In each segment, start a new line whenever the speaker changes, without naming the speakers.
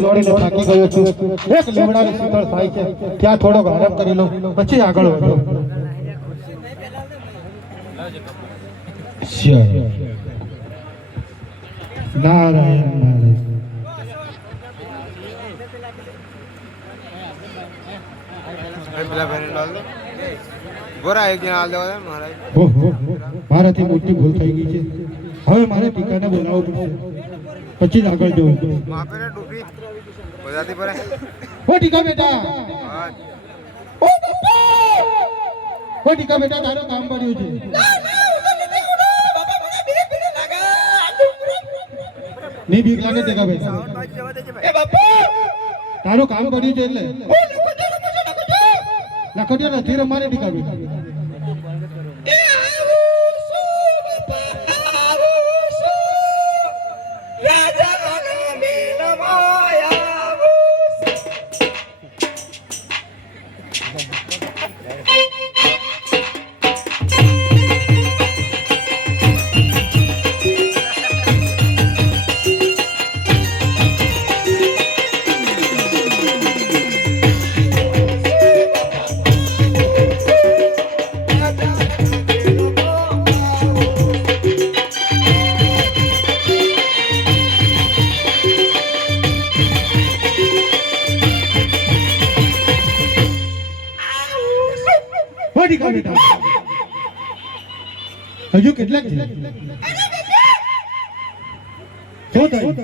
દોડીને થાકી ગયો છું. એક લીમડાની શીતળ થાય છે. ત્યાં થોડોક આરામ કરી લઉં. પછી આગળ વધો. નારાયણ મારાથી મોટી ભૂલ થઈ ગઈ છે. હવે મારે ટીકાને બોલાવવું પડશે. પછી જ આગળ જવું
માપે રે ડૂબી. બધાથી પરે
ઓ ટીકા બેટા. ઓ બાપા! ઓ ટીકા બેટા તારું કામ પડ્યું છે. નહીં બીક લાગે ટીકા બેટા. તારું કામ પડ્યું છે એટલે. લખડિયા નથી રમવાની ટીકા બેટા. ઓ ટીકા બેટા હજુ કેટલાક છે શું થયું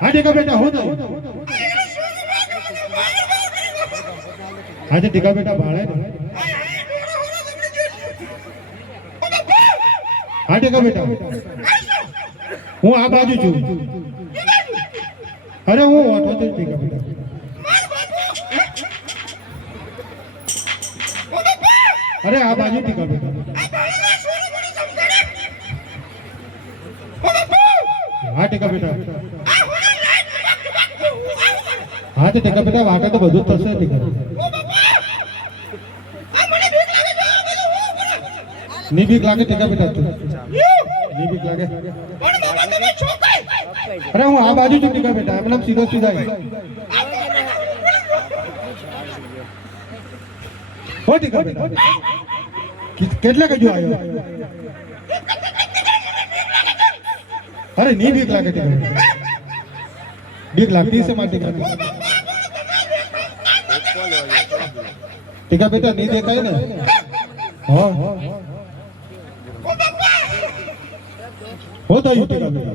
હા ટીકા બેટા હું થયું આજે ટીકા બેટા બાળે ને હા ટીકા બેટા હું આ બાજુ છું અરે હું ઓટો છું ટીકા બેટા અરે આ બાજુ ટીકા બેટા હા ટીકા બેટા હા તે ટીકા બેટા વાટા તો બધું જ થશે ટીકા ની બીક લાગે ટીકા બેટા તું ની બીક લાગે અરે હું આ બાજુ છું ટીકા બેટા એમને સીધો સીધા હો ટીકા બેટા કે- કેટલે કજુ આવ્યો અરે ની બીક લાગે ટીકા બેટા બીક લાગતી છે મારી ટીકા બેટા ટીકા બેટા નહીં દેખાય ને હા હો તો ટીકા બેટા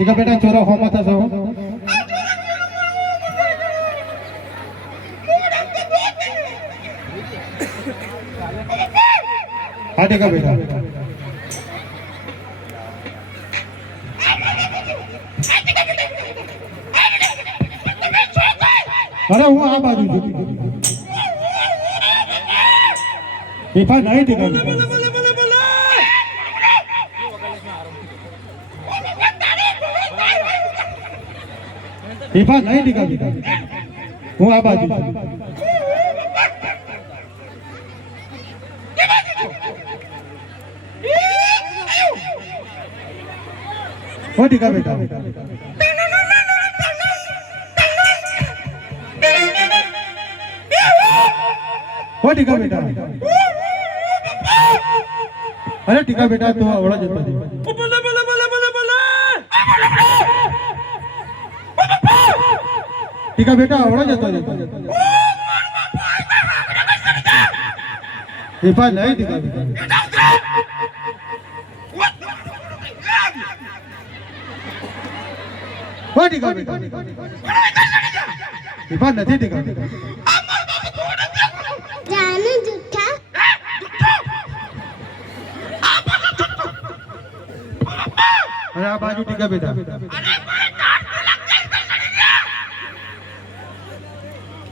इका बेटा छोरा होमा था सो हाँ ठीक है बेटा। अरे, वो आप बाजू इफा नहीं ठीक है ટીકા નહીં બેટા હું આ બાજુ હો ટીકા બેટા હો ટીકા બેટા અરે ટીકા બેટા તું આવડા જતો ટીકા બેટા આવડા જતો હતી ફીફા નહીં ટીકા બેટા હો ટીકા બેટા એ પણ નથી ટીકા
જાનુ જુઠ્ઠા
અરે આ બાજુ ટીકા બેટા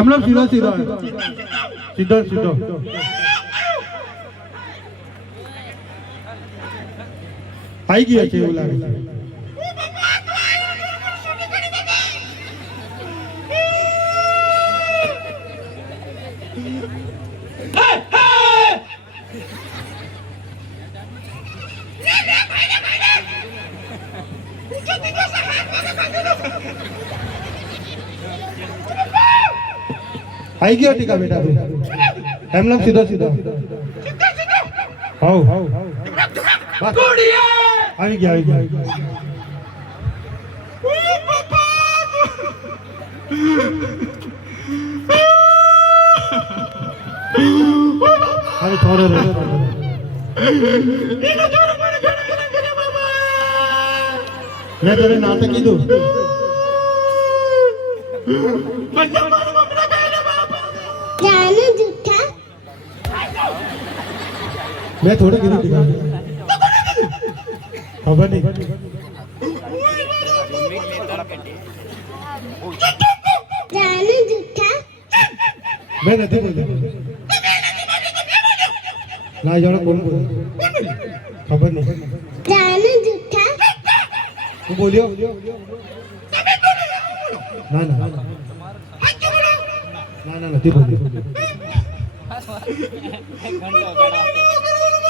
એમનો સીધો સીધો સીધો સીધો આવી ગયો છે એવું લાગે આવી ગયો ટીકા બેટા તું. એમનો સીધો સીધો. હાઉ બસ. આવી ગયા આવી ગયા. હવે છોડો રે. મેં તને નાટક કીધું. મેં થોડી કીધું ખબર નહીં. મેં નથી બોલ્યું. ના જાણો કોણ બોલ્યું ખબર નહીં. હું બોલ્યો? ના ના. ના ના નથી બોલ્યો.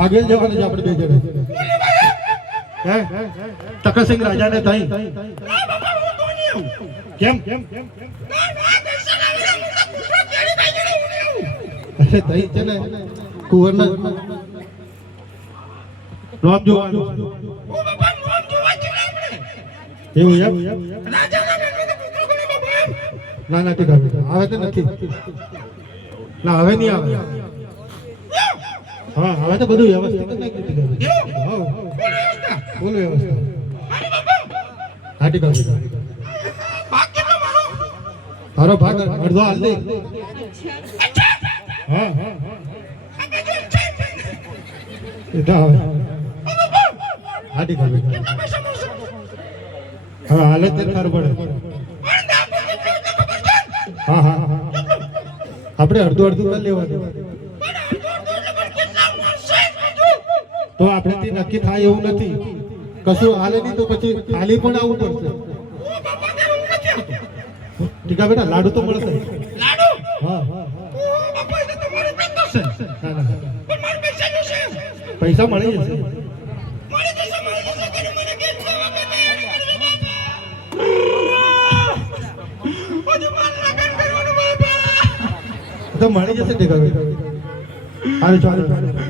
ભાગેલ જવાનું છે આપણે બે જણે. તકરસિંહ રાજાને થઈ કેમ? કેમ અરે થઈ છે ને, કુંવરના. નામ જોવાનું એવું ના ના તો નથી. ના હવે નહીં આવે. હા હવે તો બધું વ્યવસ્થિત જ નાખી દીધું હા બોલ વ્યવસ્થિત. હા ઠીક હવે તારો ભાગ અડધો હાલ દે. હા હા હા. એ તો હવે. હા હાલત જ તારું પડે. હા હા હા. આપણે અડધું અડધું કરી લેવાનું. તો આપણેથી નક્કી થાય એવું નથી. કશું હાલે નહીં તો પછી ખાલી પણ આવું પડશે. ટીકા બેટા લાડુ તો મળશે. લાડુ? હા. પૈસા મળી જશે. તો મળી જશે ટીકા બેટા. હારું ચાલો.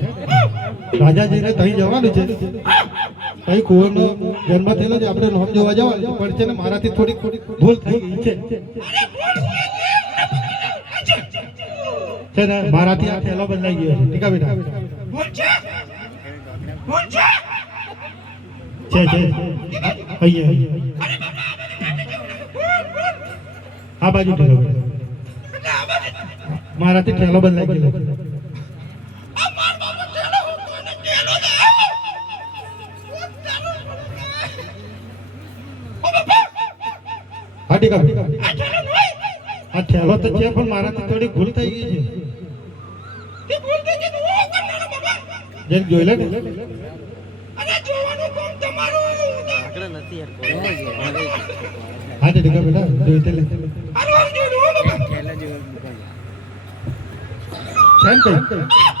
રાજાજીને તઈ જવાનું છે. તઈ કુંવરનો જન્મ થયેલો છે. આપણે નોમ જોવા જવાનું પણ છે ને મારાથી થોડી ભૂલ થઈ ગઈ છે. છે ને, મારાથી આ થેલો બદલાઈ ગયો છે. ટીકા બેટા? છે છે. અહીંયા. આ બાજુ ઠેલો. મારાથી ઠેલો બદલાઈ ગયો છે હા આ ઠેલો તો છે પણ મારાથી થોડી ભૂલ થઈ ગઈ છે. જેમ જોઈ લે હા ઠીક બેટા જોઈ તે લે. કઈ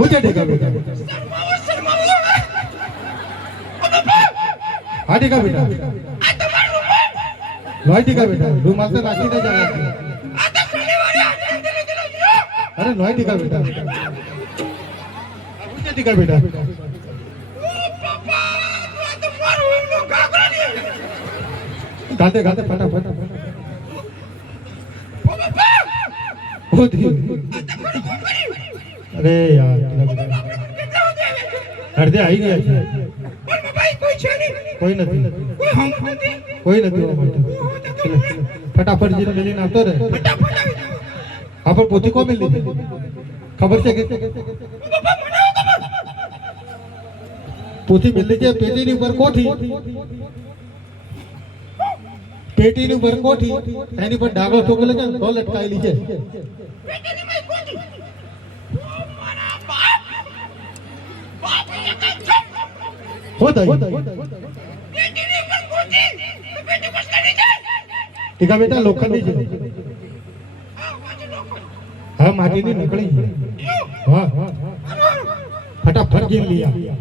मुझे टेका हाँ, बेटा हाँ टेका बेटा। नॉय टेका बेटा। रूमाल से राखी नहीं जाना अरे नॉय टेका बेटा। मुझे टेका बेटा। गाते गाते, फटाफट। बहुत ही। અરે યાર અડધે આવી ગયા છે. કોઈ નથી. કોઈ નથી. ફટાફટ જીને મેલીને આવતો રહે. આપણ પણ પોતી કો મેલી ખબર છે કે? પોતી મેલી છે, પેટીની ઉપર કોઠી? પેટીની ઉપર કોઠી? એની પર ડાગો ઠોકેલો છે તો લટકાયેલી છે. શું થયું ટીકા બેટા લોખંડની છે હા માટીની નીકળી હા હા ફટાફટ ગીર લીયા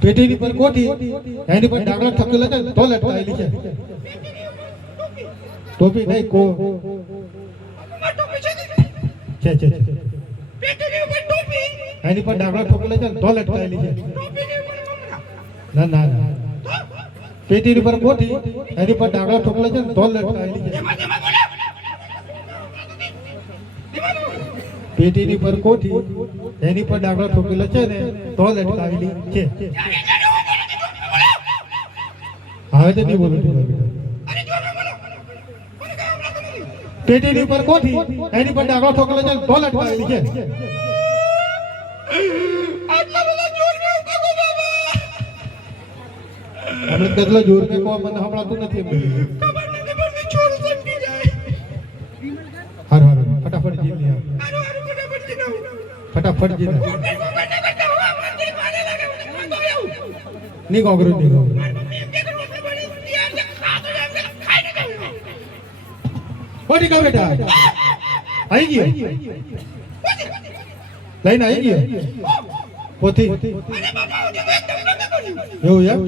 પેટીની પર કોઠી એની પર ડાગલો ઠકેલો છે તો લટકાયેલી છે ટોપી નહીં કો છે છે છે એની પર ડાગલો ઠોકલે છે તો લટકાયેલી છે. ના ના ના. પેટીની ઉપર કોઠી એની પર ડાગલો ઠોકલે છે તો લટકાયેલી છે. પેટીની પર કોઠી, એની પર ડાગલો ઠોકેલો છે ને તો લટકાવેલી છે. હવે તો નહીં બોલું પેટીની પર કોઠી, એની પર ડાગલો ઠોકેલો છે તો લટકાવેલી છે. આપણે કેટલો જોર મેં કહો મને હમણાં નથી એમ હાર હાર ફટાફટ જીત લે ફટાફટ જીત લે ની ગોગરો ની ગોગરો કોટી કા બેટા આવી ગયો લઈને આવી ગયો પોથી એવું એમ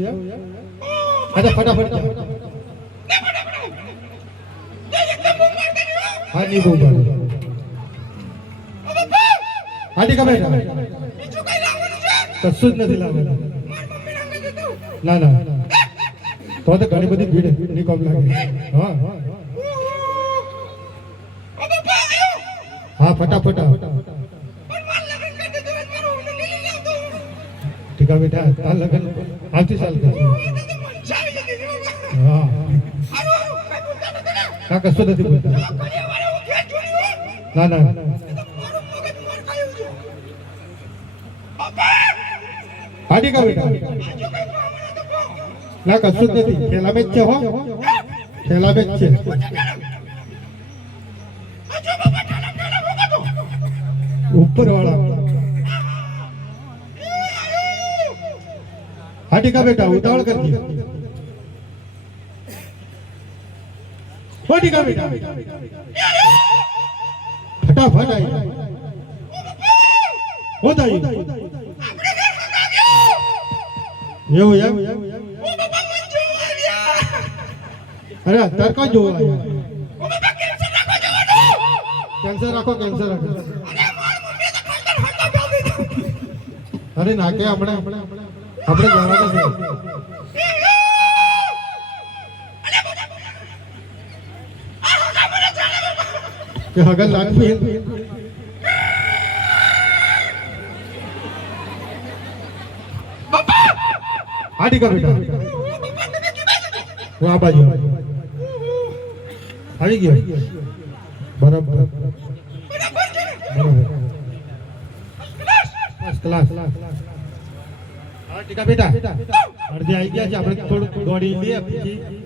અચ્છા ફટાફટ હા ની બહુ ભારે. હા ઠીક છે બેટા કશું જ નથી લાગેલું ના ના તો તો ઘણી બધી ભીડની કોમ લાગે હા હા ફટાફટ આવ. ઠીકા બેટા તાર લગન આવતી સાલ કરશે હા કા કશું નથી બોલતા ના ના હા ઠીકા બેટા ના કશું જ નથી ખેલા મેચ છે હો ખેલા મેચ છે ઉપર વાળા હા ઠીકા બેટા, ઉતાવળ કરજે. હો ઠીકા બેટા. ફટાફટ આવી હોતા એવું એમ? અરે અત્યારે કઈ જોવા કેન્સર રાખો કેન્સર રાખો. અરે નાકે આપણે આપણે. જવાના છે. કે હગલ લાગવી હા ઠીક બેટા? હું આ બાજુ. આવી ગયો. બરાબર. બરાબર. હા ઠીક બેટા અડધે આવી ગયા છે આપણે થોડું દોડી લઈએ